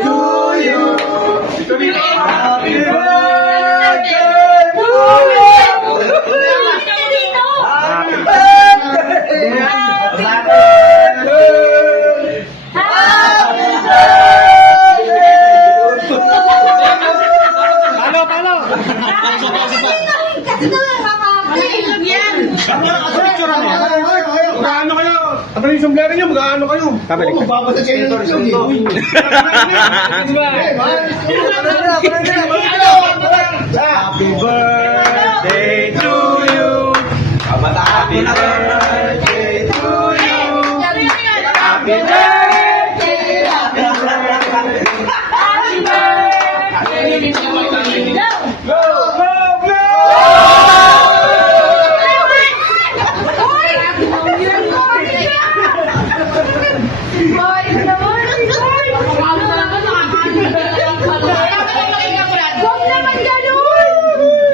to you. Happy birthday to you. Happy birthday. Happy birthday. Palo. Magkano kayo? Ano yung sombrero nyo? Magkano kayo? Magbabasa kayo ng ito. Happy birthday to you. Happy birthday to you. Happy birthday. Go!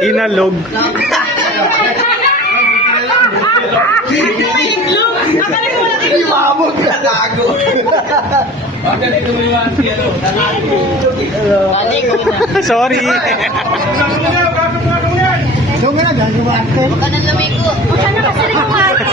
Inalog. Mabog na tago. Sorry. Huwag ka nang lumigo. Huwag ka na kasi lumate.